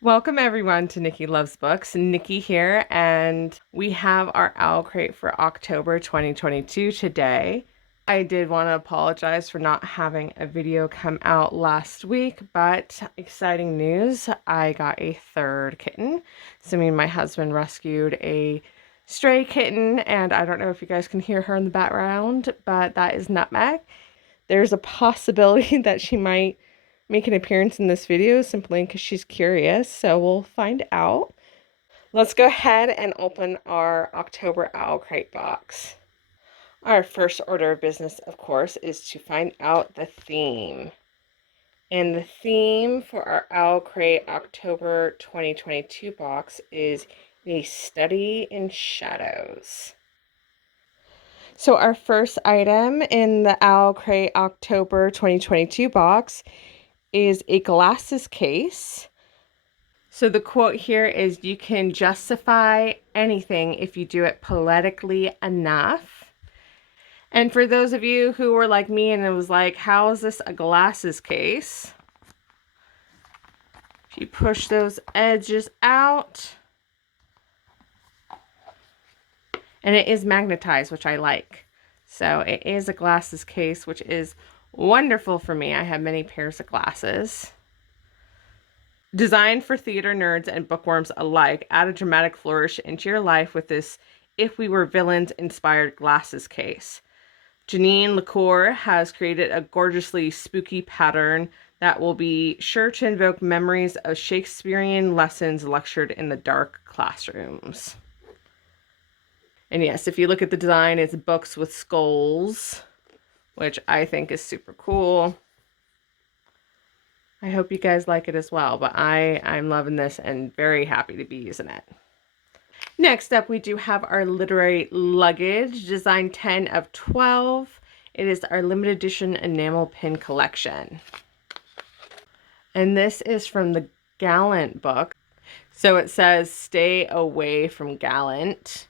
Welcome everyone to Nikki Loves Books. Nikki here, and we have our OwlCrate for October 2022 today. I did want to apologize for not having a video come out last week, but exciting news, I got a third kitten. So me and my husband rescued a stray kitten, and I don't know if you guys can hear her in the background, but that is Nutmeg. There's a possibility that she might make an appearance in this video simply because she's curious, so we'll find out. Let's go ahead and open our October OwlCrate box. Our first order of business, of course, is to find out the theme. And the theme for our OwlCrate October 2022 box is A Study in Shadows. So our first item in the OwlCrate October 2022 box is a glasses case. So the quote here is, "You can justify anything if you do it poetically enough." And for those of you who were like me and it was like, how is this a glasses case? If you push those edges out, and it is magnetized, which I like. So it is a glasses case, which is wonderful for me. I have many pairs of glasses. Designed for theater nerds and bookworms alike, add a dramatic flourish into your life with this If We Were Villains inspired glasses case. Janine LaCour has created a gorgeously spooky pattern that will be sure to invoke memories of Shakespearean lessons lectured in the dark classrooms. And yes, if you look at the design, it's books with skulls, which I think is super cool. I hope you guys like it as well, but I'm loving this and very happy to be using it. Next up, we do have our literary luggage, design 10 of 12. It is our limited edition enamel pin collection. And this is from the Gallant book. So it says, "Stay away from Gallant."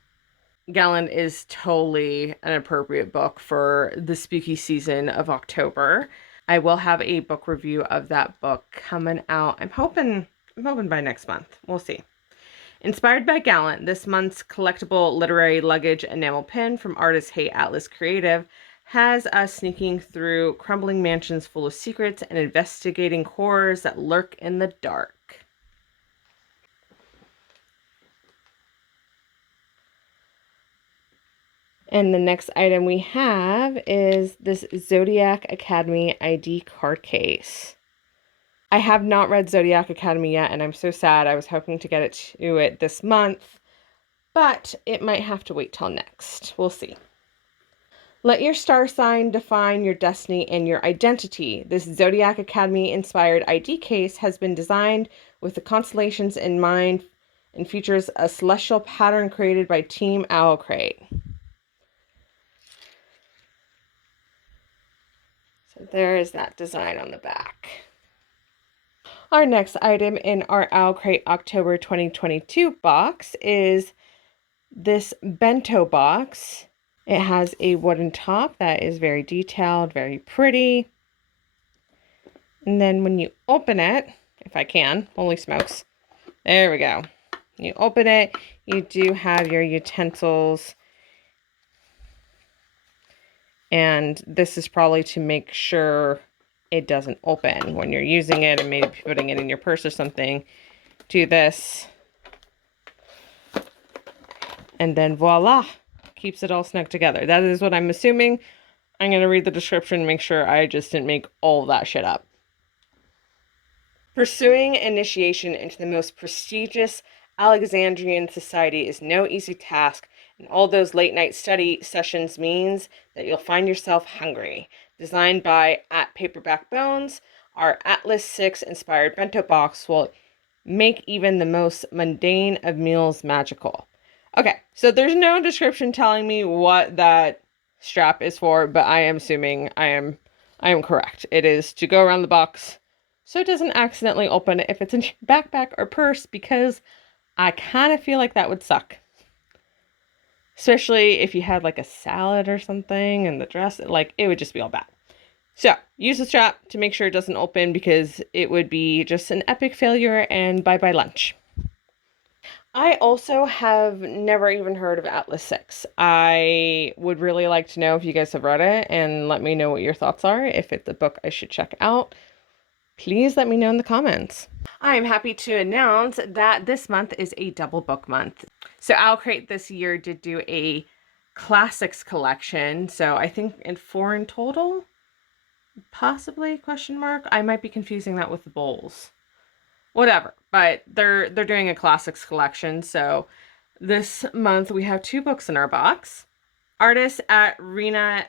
Gallant is totally an appropriate book for the spooky season of October. I will have a book review of that book coming out. I'm hoping by next month. We'll see. Inspired by Gallant, this month's collectible literary luggage enamel pin from artist Hey Atlas Creative has us sneaking through crumbling mansions full of secrets and investigating horrors that lurk in the dark. And the next item we have is this Zodiac Academy ID card case. I have not read Zodiac Academy yet, and I'm so sad. I was hoping to get to it this month, but it might have to wait till next. We'll see. Let your star sign define your destiny and your identity. This Zodiac Academy inspired ID case has been designed with the constellations in mind and features a celestial pattern created by Team OwlCrate. There is that design on the back. Our next item in our OwlCrate October 2022 box is this bento box. It has a wooden top that is very detailed, very pretty. And then when you open it, if I can, holy smokes, there we go. You open it, you do have your utensils. And this is probably to make sure it doesn't open when you're using it and maybe putting it in your purse or something. Do this. And then voila, keeps it all snug together. That is what I'm assuming. I'm going to read the description and make sure I just didn't make all that shit up. Pursuing initiation into the most prestigious Alexandrian society is no easy task, and all those late night study sessions means that you'll find yourself hungry. Designed by @Paperback Bones, our Atlas 6 inspired bento box will make even the most mundane of meals magical. Okay, so there's no description telling me what that strap is for, but I am assuming I am correct. It is to go around the box so it doesn't accidentally open if it's in your backpack or purse, because I kind of feel like that would suck. Especially if you had like a salad or something and the dress, like it would just be all bad. So use the strap to make sure it doesn't open because it would be just an epic failure and bye-bye lunch. I also have never even heard of Atlas 6. I would really like to know if you guys have read it and let me know what your thoughts are. If it's a book I should check out, please let me know in the comments. I'm happy to announce that this month is a double book month. So OwlCrate this year did do a classics collection. So I think 4 in total, possibly, question mark. I might be confusing that with the bowls. Whatever, but they're doing a classics collection. So this month we have 2 books in our box. Artist at Rena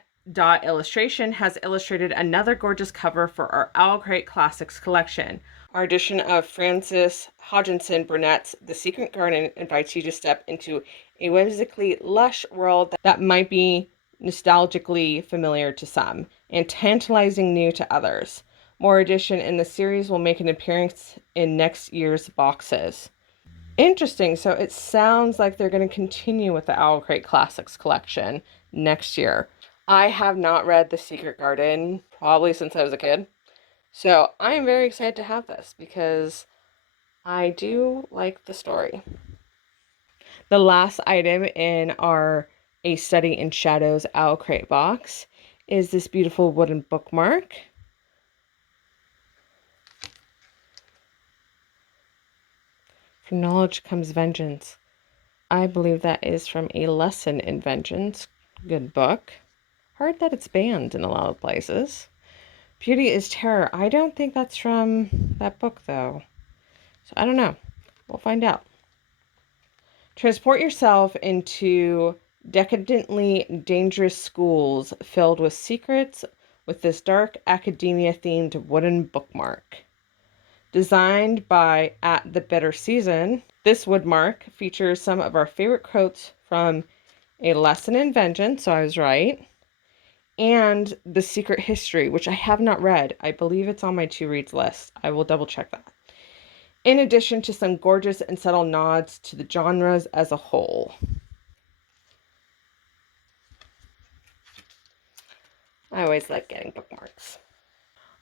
Illustration has illustrated another gorgeous cover for our OwlCrate Classics collection. Our edition of Frances Hodgson Burnett's The Secret Garden invites you to step into a whimsically lush world that might be nostalgically familiar to some and tantalizing new to others. More edition in the series will make an appearance in next year's boxes. Interesting. So it sounds like they're going to continue with the OwlCrate Classics collection next year. I have not read The Secret Garden probably since I was a kid. So I am very excited to have this because I do like the story. The last item in our A Study in Shadows OwlCrate box is this beautiful wooden bookmark. From knowledge comes vengeance. I believe that is from A Lesson in Vengeance. Good book. Heard that it's banned in a lot of places. Beauty is Terror. I don't think that's from that book, though. So I don't know. We'll find out. Transport yourself into decadently dangerous schools filled with secrets with this dark academia-themed wooden bookmark. Designed by At the Bitter Season, this woodmark features some of our favorite quotes from A Lesson in Vengeance, so I was right, and The Secret History, which I have not read. I believe it's on my to-reads list. I will double check that. In addition to some gorgeous and subtle nods to the genres as a whole. I always like getting bookmarks.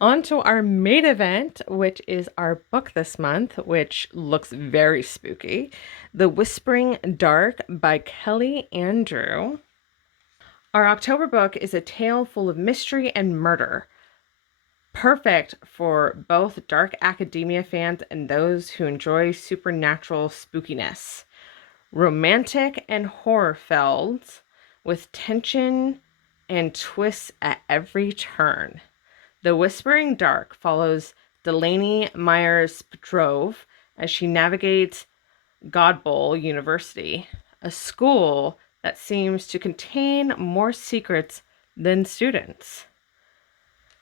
On to our main event, which is our book this month, which looks very spooky. The Whispering Dark by Kelly Andrew. Our October book is a tale full of mystery and murder. Perfect for both dark academia fans and those who enjoy supernatural spookiness. Romantic and horror-filled, with tension and twists at every turn. The Whispering Dark follows Delaney Myers-Petrov as she navigates Godboll University, a school that seems to contain more secrets than students.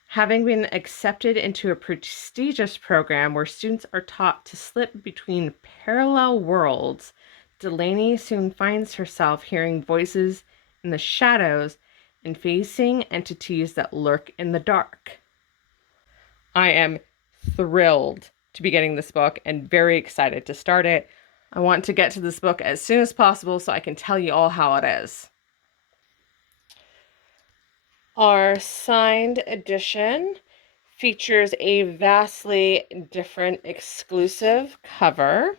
Having been accepted into a prestigious program where students are taught to slip between parallel worlds, Delaney soon finds herself hearing voices in the shadows and facing entities that lurk in the dark. I am thrilled to be getting this book and very excited to start it. I want to get to this book as soon as possible so I can tell you all how it is. Our signed edition features a vastly different exclusive cover.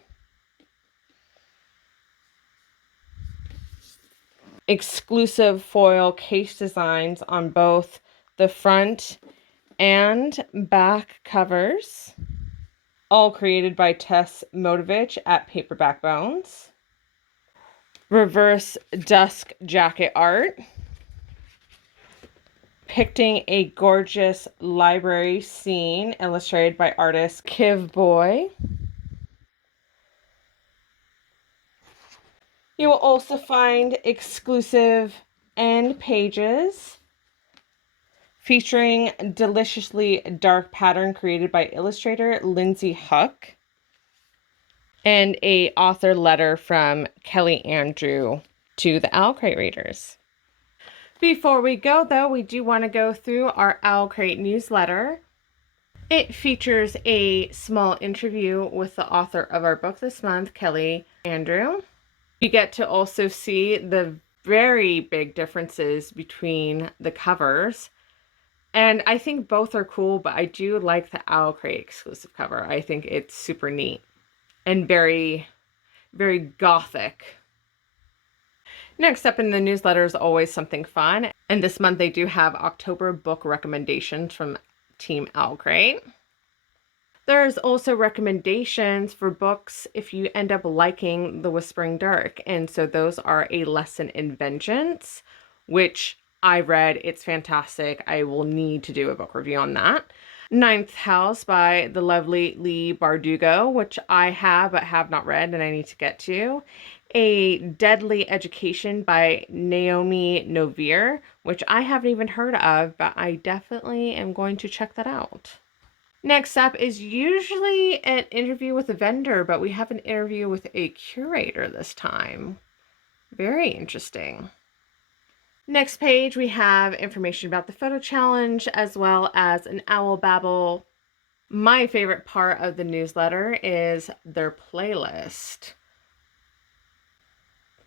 Exclusive foil case designs on both the front and back covers, all created by Tess Motovich at Paperback Bones. Reverse dusk jacket art, depicting a gorgeous library scene illustrated by artist Kiv Boy. You will also find exclusive end pages featuring deliciously dark pattern created by illustrator Lindsay Huck, and a author letter from Kelly Andrew to the OwlCrate readers. Before we go, though, we do want to go through our OwlCrate newsletter. It features a small interview with the author of our book this month, Kelly Andrew. You get to also see the very big differences between the covers. And I think both are cool, but I do like the OwlCrate exclusive cover. I think it's super neat and very, very gothic. Next up in the newsletter is always something fun. And this month they do have October book recommendations from Team OwlCrate. There's also recommendations for books if you end up liking The Whispering Dark. And so those are A Lesson in Vengeance, which I read. It's fantastic. I will need to do a book review on that. Ninth House by the lovely Leigh Bardugo, which I have but have not read and I need to get to. A Deadly Education by Naomi Novire, which I haven't even heard of, but I definitely am going to check that out. Next up is usually an interview with a vendor, but we have an interview with a curator this time. Very interesting. Next page, we have information about the photo challenge as well as an Owl Babble. My favorite part of the newsletter is their playlist.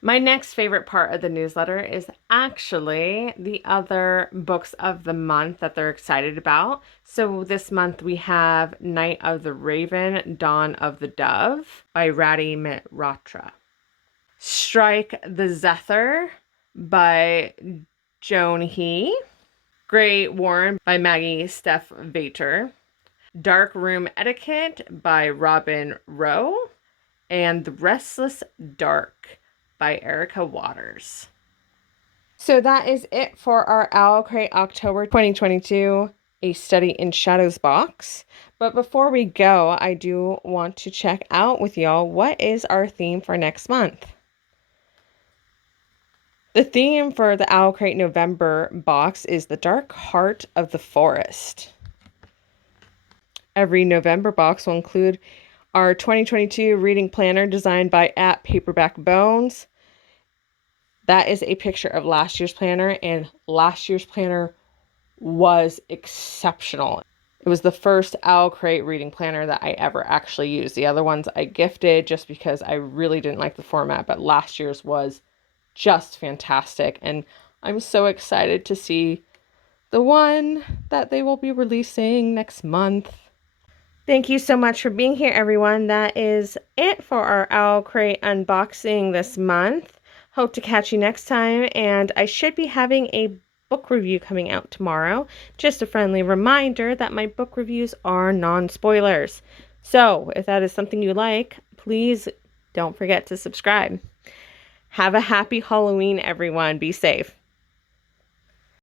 My next favorite part of the newsletter is actually the other books of the month that they're excited about. So this month we have Night of the Raven, Dawn of the Dove by Radhi Mehrotra. Strike the Zephyr by Joan He. Grey Warren by Maggie Steph Vater. Dark Room Etiquette by Robin Rowe. And The Restless Dark by Erica Waters. So that is it for our OwlCrate October 2022 A Study in Shadows box. But before we go, I do want to check out with y'all what is our theme for next month. The theme for the OwlCrate November box is The Dark Heart of the Forest. Every November box will include our 2022 reading planner designed by @PaperbackBones. That is a picture of last year's planner, and last year's planner was exceptional. It was the first OwlCrate reading planner that I ever actually used. The other ones I gifted just because I really didn't like the format, but last year's was just fantastic. And I'm so excited to see the one that they will be releasing next month. Thank you so much for being here, everyone. That is it for our OwlCrate unboxing this month. Hope to catch you next time, and I should be having a book review coming out tomorrow. Just a friendly reminder that my book reviews are non-spoilers. So if that is something you like, please don't forget to subscribe. Have a happy Halloween, everyone. Be safe.